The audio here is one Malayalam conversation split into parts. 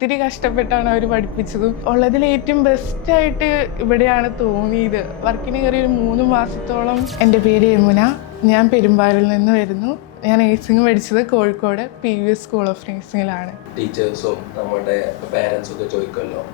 ഒത്തിരി കഷ്ടപ്പെട്ടാണ് അവർ പഠിപ്പിച്ചതും. ഉള്ളതിൽ ഏറ്റവും ബെസ്റ്റായിട്ട് ഇവിടെയാണ് തോന്നിയത്. വർക്കിന് കയറി ഒരു 3 മാസത്തോളം. എൻ്റെ പേര് യമുന, ഞാൻ പെരുമ്പാവൂരിൽ നിന്ന് വരുന്നു. ഞാൻ നേഴ്സിംഗ് പഠിച്ചത് കോഴിക്കോട് PVS സ്കൂൾ ഓഫ് നേഴ്സിംഗിലാണ്. ടീച്ചേഴ്സും നമ്മുടെ പേരൻസും ഒക്കെ ചോദിക്കുമല്ലോ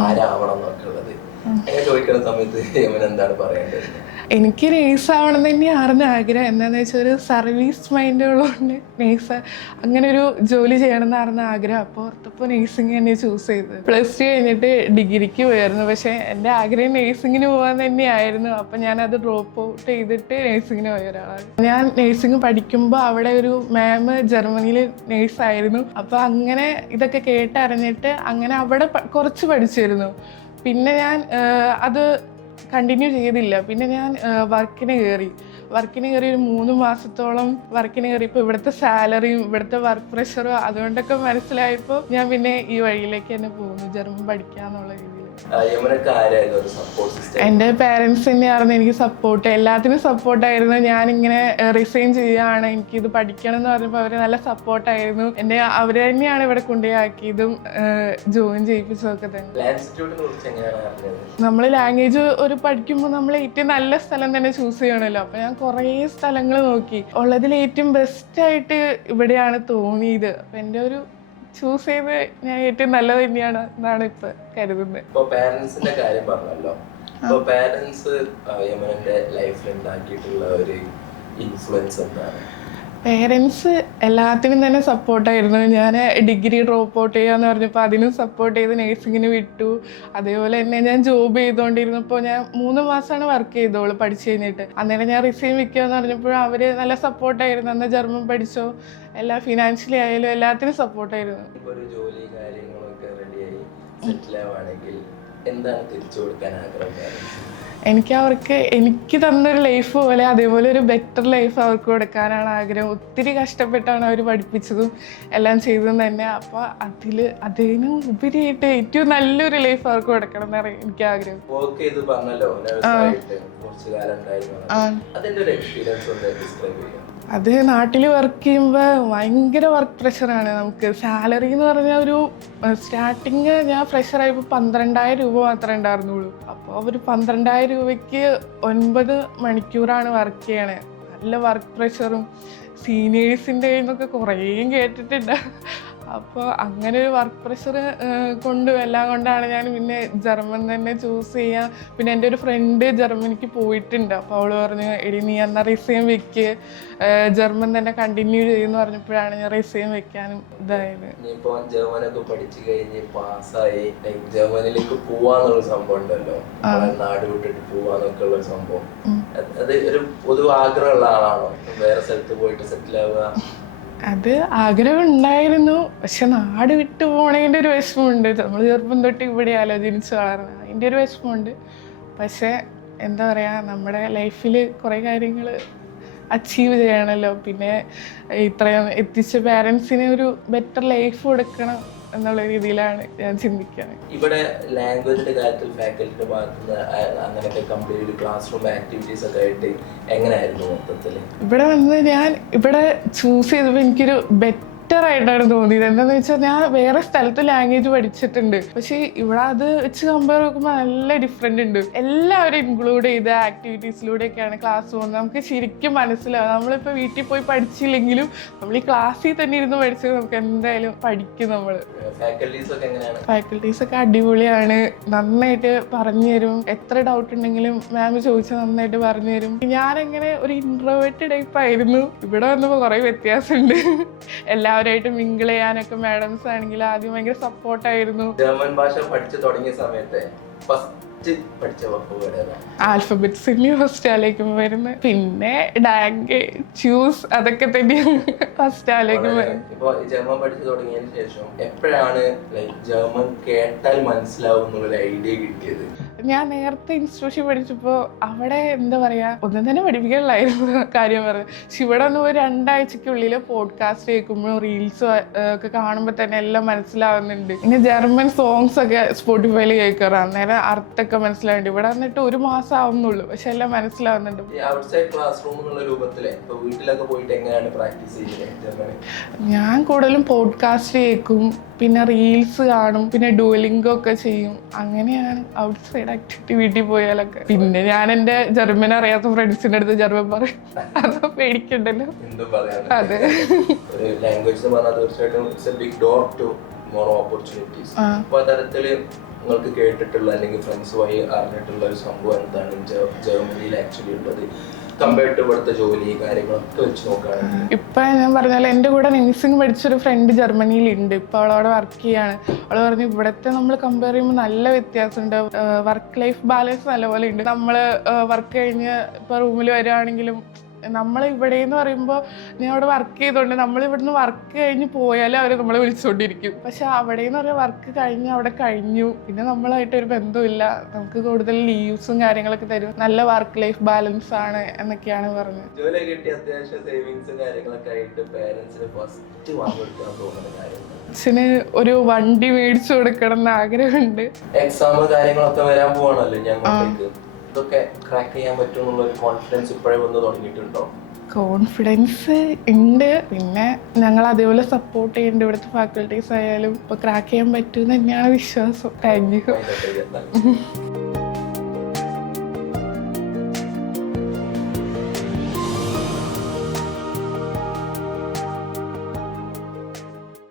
ആരാവണം എന്നൊക്കെ ഉള്ളത്. അങ്ങനെ ചോദിക്കുന്ന സമയത്ത് യമുന എന്താണ് പറയേണ്ടത്? എനിക്ക് നേഴ്സ് ആവണം തന്നെയായിരുന്നു ആഗ്രഹം. എന്താണെന്ന് വെച്ചാൽ ഒരു സർവീസ് മൈൻഡ് ഉള്ളതുകൊണ്ട് നേഴ്സ് അങ്ങനെ ഒരു ജോലി ചെയ്യണമെന്നായിരുന്നു ആഗ്രഹം. അപ്പോൾ ഓർത്തപ്പോൾ നേഴ്സിംഗ് തന്നെ ചൂസ് ചെയ്തത്. +2 കഴിഞ്ഞിട്ട് ഡിഗ്രിക്ക് പോയായിരുന്നു. പക്ഷേ എൻ്റെ ആഗ്രഹം നേഴ്സിങ്ങിന് പോകാൻ തന്നെയായിരുന്നു. അപ്പോൾ ഞാനത് ഡ്രോപ്പ് ഔട്ട് ചെയ്തിട്ട് നേഴ്സിങ്ങിന് പോയ ഒരാളാണ്. ഞാൻ നേഴ്സിംഗ് പഠിക്കുമ്പോൾ അവിടെ ഒരു മാം ജർമ്മനിയിൽ നേഴ്സായിരുന്നു. അപ്പോൾ അങ്ങനെ ഇതൊക്കെ കേട്ടറിഞ്ഞിട്ട് അങ്ങനെ അവിടെ കുറച്ച് പഠിച്ചിരുന്നു. പിന്നെ ഞാൻ അത് കണ്ടിന്യൂ ചെയ്തില്ല. പിന്നെ ഞാൻ വർക്കിന് കയറി ഒരു 3 മാസത്തോളം വർക്കിന് കയറിയപ്പോൾ ഇവിടുത്തെ സാലറിയും ഇവിടുത്തെ വർക്ക് പ്രഷറും അതുകൊണ്ടൊക്കെ മനസ്സിലായപ്പോൾ ഞാൻ പിന്നെ ഈ വഴിയിലേക്ക് തന്നെ പോകുന്നു, ജർമ്മൻ പഠിക്കാന്നുള്ള രീതിയിൽ. എൻ്റെ പേരൻസ് തന്നെയായിരുന്നു എനിക്ക് സപ്പോർട്ട്, എല്ലാത്തിനും സപ്പോർട്ടായിരുന്നു. ഞാനിങ്ങനെ റിസൈൻ ചെയ്യുകയാണ്, എനിക്കിത് പഠിക്കണം എന്ന് പറഞ്ഞപ്പോൾ അവർ നല്ല സപ്പോർട്ടായിരുന്നു. അവർ തന്നെയാണ് ഇവിടെ കൊണ്ടുപോയാക്കിയതും ജോയിൻ ചെയ്യിപ്പിച്ചതൊക്കെ തന്നെ. നമ്മൾ ലാംഗ്വേജ് ഒരു പഠിക്കുമ്പോൾ നമ്മൾ ഏറ്റവും നല്ല സ്ഥലം തന്നെ ചൂസ് ചെയ്യണമല്ലോ. അപ്പോൾ ഞാൻ കുറേ സ്ഥലങ്ങൾ നോക്കി. ഉള്ളതിൽ ഏറ്റവും ബെസ്റ്റായിട്ട് ഇവിടെയാണ് തോന്നിയത്. അപ്പം എൻ്റെ ഒരു ചൂസ് ചെയ്ത് ഞാൻ ഏറ്റവും നല്ലത് തന്നെയാണ് എന്നാണ് ഇപ്പൊ കരുതുന്നത്. ഇപ്പൊ പാരന്റ്സിന്റെ കാര്യം പറഞ്ഞല്ലോ. ഇപ്പൊ പാരന്റ്സ് യമുനന്റെ ലൈഫിൽ ഉണ്ടാക്കിയിട്ടുള്ള ഒരു ഇൻഫ്ലുവൻസ് എന്താണ്? പേരൻസ് എല്ലാത്തിനും തന്നെ സപ്പോർട്ടായിരുന്നു. ഞാൻ ഡിഗ്രി ഡ്രോപ്പ് ഔട്ട് ചെയ്യാന്ന് പറഞ്ഞപ്പോൾ അതിനും സപ്പോർട്ട് ചെയ്ത് നേഴ്സിങ്ങിന് വിട്ടു. അതേപോലെ തന്നെ ഞാൻ ജോബ് ചെയ്തുകൊണ്ടിരുന്നപ്പോൾ ഞാൻ 3 മാസമാണ് വർക്ക് ചെയ്തോളൂ പഠിച്ചു കഴിഞ്ഞിട്ട്. അന്നേരം ഞാൻ റിസൈൻ വെക്കുകയെന്ന് പറഞ്ഞപ്പോൾ അവർ നല്ല സപ്പോർട്ടായിരുന്നു. അന്ന് ജർമ്മൻ പഠിച്ചോ, എല്ലാ ഫിനാൻഷ്യലി ആയാലും എല്ലാത്തിനും സപ്പോർട്ടായിരുന്നു. ഒരു ജോലി കാര്യങ്ങളൊക്കെ റെഡിയായി സെറ്റിൽ ആവുകയാണെങ്കിൽ എന്താണ് തിരിച്ചു കൊടുക്കാൻ ആഗ്രഹം? എനിക്ക് തന്നൊരു ലൈഫ് പോലെ അതേപോലെ ഒരു ബെറ്റർ ലൈഫ് അവർക്ക് കൊടുക്കാനാണ് ആഗ്രഹം. ഒത്തിരി കഷ്ടപ്പെട്ടാണ് അവർ പഠിപ്പിച്ചതും എല്ലാം ചെയ്തതും തന്നെ. അപ്പോൾ അതിന് ഉപരിയായിട്ട് ഏറ്റവും നല്ലൊരു ലൈഫ് അവർക്ക് കൊടുക്കണം എന്നാണ് എനിക്ക് ആഗ്രഹം. അത് നാട്ടിൽ വർക്ക് ചെയ്യുമ്പോൾ ഭയങ്കര വർക്ക് പ്രഷറാണ്. നമുക്ക് സാലറി എന്ന് പറഞ്ഞാൽ ഒരു സ്റ്റാർട്ടിങ് ഞാൻ ഫ്രഷറായപ്പോൾ 12,000 രൂപ മാത്രമേ ഉണ്ടായിരുന്നുള്ളൂ. അപ്പോൾ ഒരു 12,000 രൂപയ്ക്ക് 9 മണിക്കൂറാണ് വർക്ക് ചെയ്യണേ. നല്ല വർക്ക് പ്രഷറും സീനിയേഴ്സിൻ്റെ കയ്യിൽ കുറേ കേട്ടിട്ടുണ്ട്. അപ്പോൾ അങ്ങനെ ഒരു വർക്ക് പ്രഷർ എല്ലാം കൊണ്ടാണ് ഞാൻ പിന്നെ ജർമ്മൻ തന്നെ ചൂസ് ചെയ്യാം. പിന്നെ എൻ്റെ ഒരു ഫ്രണ്ട് ജർമ്മനിക്ക് പോയിട്ടുണ്ട്. അപ്പോൾ അവൾ പറഞ്ഞു, എടി നീ എന്നാൽ റിസൈൻ വെക്ക്, ജർമ്മൻ തന്നെ കണ്ടിന്യൂ ചെയ്യുമെന്ന് പറഞ്ഞപ്പോഴാണ് ഞാൻ റിസൈൻ വെക്കാനും ഇതായത്. ഇപ്പോൾ ജർമ്മനൊക്കെ പഠിച്ചു കഴിഞ്ഞ് പാസ്സായി ജർമ്മനിലേക്ക് പോവാന്നുള്ള സംഭവം ഉണ്ടല്ലോ, നാട് വിട്ടിട്ട് പോവാന്നൊക്കെ ഉള്ള സംഭവം, അത് ഒരു പൊതു ആഗ്രഹമുള്ള ആളാണോ വേറെ സ്ഥലത്ത് പോയിട്ട് സെറ്റിൽ ആവുക? അത് ആഗ്രഹം ഉണ്ടായിരുന്നു. പക്ഷെ നാട് വിട്ടു പോണതിൻ്റെ ഒരു വിഷമമുണ്ട്. നമ്മൾ ചെറുപ്പം തൊട്ട് ഇവിടെ ജനിച്ച് വളർന്ന അതിൻ്റെ ഒരു വിഷമമുണ്ട്. പക്ഷേ എന്താ പറയുക, നമ്മുടെ ലൈഫിൽ കുറേ കാര്യങ്ങൾ അച്ചീവ് ചെയ്യണമല്ലോ. പിന്നെ ഇത്രയും എത്തിച്ച പാരൻസിന് ഒരു ബെറ്റർ ലൈഫ് കൊടുക്കണം എന്നുള്ള രീതിയിലാണ് ഞാൻ ചിന്തിക്കുന്നത്. ഇവിടെ ലാംഗ്വേജിന്റെ കാര്യത്തിൽ ഫാക്കൽറ്റിയുടെ ഭാഗത്തുനിന്ന് അങ്ങനെയൊക്കെ കംപ്ലീറ്റ് ക്ലാസ് റൂം ആക്ടിവിറ്റീസ് ഒക്കെ ആയിട്ട് എങ്ങനെയായിരുന്നു മൊത്തത്തിൽ? ഇവിടെ വന്ന് ഞാൻ ഇവിടെ ചൂസ് ചെയ്തപ്പോൾ എനിക്കൊരു ബെറ്ററായിട്ടാണ് തോന്നിയത്. എന്താണെന്ന് വെച്ചാൽ ഞാൻ വേറെ സ്ഥലത്ത് ലാംഗ്വേജ് പഠിച്ചിട്ടുണ്ട്, പക്ഷേ ഇവിടെ അത് വെച്ച് കമ്പയർ നോക്കുമ്പോൾ നല്ല ഡിഫറെൻ്റ് ഉണ്ട്. എല്ലാവരും ഇൻക്ലൂഡ് ചെയ്ത ആക്ടിവിറ്റീസിലൂടെയൊക്കെയാണ് ക്ലാസ് പോകുന്നത്. നമുക്ക് ശരിക്കും മനസ്സിലാവും. നമ്മളിപ്പോൾ വീട്ടിൽ പോയി പഠിച്ചില്ലെങ്കിലും നമ്മൾ ഈ ക്ലാസ്സിൽ തന്നെ ഇരുന്ന് പഠിച്ചത് നമുക്ക് എന്തായാലും പഠിക്കും. നമ്മൾ ഫാക്കൽറ്റീസൊക്കെ അടിപൊളിയാണ്, നന്നായിട്ട് പറഞ്ഞു തരും. എത്ര ഡൗട്ട് ഉണ്ടെങ്കിലും മാം ചോദിച്ചാൽ നന്നായിട്ട് പറഞ്ഞു തരും. ഞാനങ്ങനെ ഒരു ഇൻട്രോവേർട്ട് ടൈപ്പ് ആയിരുന്നു. ഇവിടെ വന്നപ്പോൾ കുറേ വ്യത്യാസമുണ്ട്. എല്ലാവരുമായിട്ട് മിങ്കിൾ ചെയ്യാനൊക്കെ മാഡംസ് ആണെങ്കിൽ ആദ്യം ഭയങ്കര സപ്പോർട്ടായിരുന്നു. ജർമ്മൻ ഭാഷ പഠിച്ചു തുടങ്ങിയ സമയത്ത് ആൽഫബറ്റ്സ് ഫസ്റ്റ് ആലേക്കും വരുന്നത്. പിന്നെ ഡാങ്ക് ചൂസ് അതൊക്കെ തന്നെയാണ് ഫസ്റ്റ് ആലേക്കും വരുന്നത്. ഇപ്പൊ ജർമ്മൻ പഠിച്ചു തുടങ്ങിയതിന് ശേഷം എപ്പോഴാണ് ജർമ്മൻ കേട്ടാൽ മനസ്സിലാവും എന്നുള്ളൊരു ഐഡിയ കിട്ടിയത്? ഞാൻ നേരത്തെ ഇൻസ്റ്റിറ്റ്യൂഷൻ പഠിച്ചപ്പോൾ അവിടെ എന്താ പറയാ ഒന്നും തന്നെ പഠിപ്പിക്കാനുള്ളായിരുന്നു കാര്യം പറഞ്ഞത്. പക്ഷെ ഇവിടെ ഒന്ന് ഒരു 2 ആഴ്ചക്കുള്ളിൽ പോഡ്കാസ്റ്റ് കേൾക്കുമ്പോഴും റീൽസ് ഒക്കെ കാണുമ്പോൾ തന്നെ എല്ലാം മനസ്സിലാവുന്നുണ്ട്. പിന്നെ ജർമ്മൻ സോങ്സ് ഒക്കെ സ്പോട്ടിഫൈയിൽ കേൾക്കാറ്, അന്നേരം അർത്ഥമൊക്കെ മനസ്സിലാവുന്നുണ്ട്. ഇവിടെ വന്നിട്ട് 1 മാസം ആവുന്നുള്ളൂ, പക്ഷെ എല്ലാം മനസ്സിലാവുന്നുണ്ട്. ക്ലാസ് റൂം എന്നുള്ള രൂപത്തിലെ വീട്ടിലൊക്കെ പോയിട്ട് എങ്ങനെയാണ് പ്രാക്ടീസ് ചെയ്യുന്നത്? ഞാൻ കൂടുതലും പോഡ്കാസ്റ്റ് കേൾക്കും, പിന്നെ റീൽസ് കാണും, പിന്നെ ഡുവലിംഗോ ഒക്കെ ചെയ്യും. അങ്ങനെയാണ് ഔട്ട്സൈഡ് ആക്ടിവിറ്റി വീട്ടിൽ പോയാലൊക്കെ. പിന്നെ ഞാൻ എൻ്റെ ജർമ്മൻ അറിയാത്ത ഫ്രണ്ട്സിൻ്റെ അടുത്ത് ജർമ്മൻ പറയും, അത് പേടിക്കണ്ടല്ലോ. അതെ, ഒരു ലാംഗ്വേജ് എന്ന് പറഞ്ഞാൽ തീർച്ചയായിട്ടും it's a big door to more opportunities. അപ്പോൾ അത്തരത്തിൽ നിങ്ങൾക്ക് കേട്ടിട്ടുള്ള അല്ലെങ്കിൽ ഫ്രണ്ട്സ് വഴി അറിഞ്ഞിട്ടുള്ള ഒരു സംഭവം എന്താണ് ജർമ്മനിയിൽ ആക്ച്വലി ഉള്ളത് കമ്പയർഡ് ടു ഇവിടുത്തെ ജോലി കാര്യങ്ങളൊക്കെ വെച്ച് നോക്കുകയാണെങ്കിൽ? ഇപ്പൊ ഞാൻ പറഞ്ഞാൽ എൻ്റെ കൂടെ നഴ്സിംഗ് പഠിച്ചൊരു ഫ്രണ്ട് ജർമ്മനിയിലുണ്ട്. ഇപ്പൊ അവളവിടെ വർക്ക് ചെയ്യാണ്. അവള് പറഞ്ഞു ഇവിടുത്തെ നമ്മൾ കമ്പയർ ചെയ്യുമ്പോൾ നല്ല വ്യത്യാസമുണ്ട്, വർക്ക് ലൈഫ് ബാലൻസ് നല്ലപോലെ ഉണ്ട്. നമ്മൾ വർക്ക് കഴിഞ്ഞ് ഇപ്പൊ റൂമിൽ വരികയാണെങ്കിലും നമ്മൾ ഇവിടെ എന്ന് പറയുമ്പോൾ ഞാൻ അവിടെ വർക്ക് ചെയ്തോണ്ട് നമ്മൾ ഇവിടുന്ന് വർക്ക് കഴിഞ്ഞ് പോയാലും അവർ നമ്മളെ വിളിച്ചുകൊണ്ടിരിക്കും. പക്ഷെ അവിടെ എന്ന് പറഞ്ഞാൽ വർക്ക് കഴിഞ്ഞ് അവിടെ കഴിഞ്ഞു, പിന്നെ നമ്മളായിട്ട് ഒരു ബന്ധമില്ല. നമുക്ക് കൂടുതൽ ലീവ്സും കാര്യങ്ങളൊക്കെ തരും, നല്ല വർക്ക് ലൈഫ് ബാലൻസ് ആണ് എന്നൊക്കെയാണ് പറഞ്ഞത്. ജോലി കിട്ടി അത്യാവശ്യം സേവിങ്സും കാര്യങ്ങളൊക്കെ ആയിട്ട് പേരൻസിന് ഫസ്റ്റ് വാങ്ങിയെടുക്കാൻ തോന്നുന്ന കാര്യങ്ങൾ, അച്ഛന് ഒരു വണ്ടി മേടിച്ചു കൊടുക്കണം എന്ന് ആഗ്രഹമുണ്ട്. എക്സാം കാര്യങ്ങളൊക്കെ വരാൻ പോവാണല്ലോ ഞങ്ങൾക്ക്, ഇതൊക്കെ ക്രാക്ക് ചെയ്യാൻ പറ്റുമെന്നുള്ള ഒരു കോൺഫിഡൻസ് ഇപ്പോഴേ വന്ന് തുടങ്ങിയിട്ടുണ്ടോ? കോൺഫിഡൻസ് ഉണ്ട്, പിന്നെ ഞങ്ങൾ അതേപോലെ സപ്പോർട്ട് ചെയ്യുന്നുണ്ട്. ഇവിടുത്തെ ഫാക്കൽറ്റീസ് ആയാലും ഇപ്പൊ ക്രാക്ക് ചെയ്യാൻ പറ്റുമെന്ന് തന്നെയാണ് വിശ്വാസം. Thank you.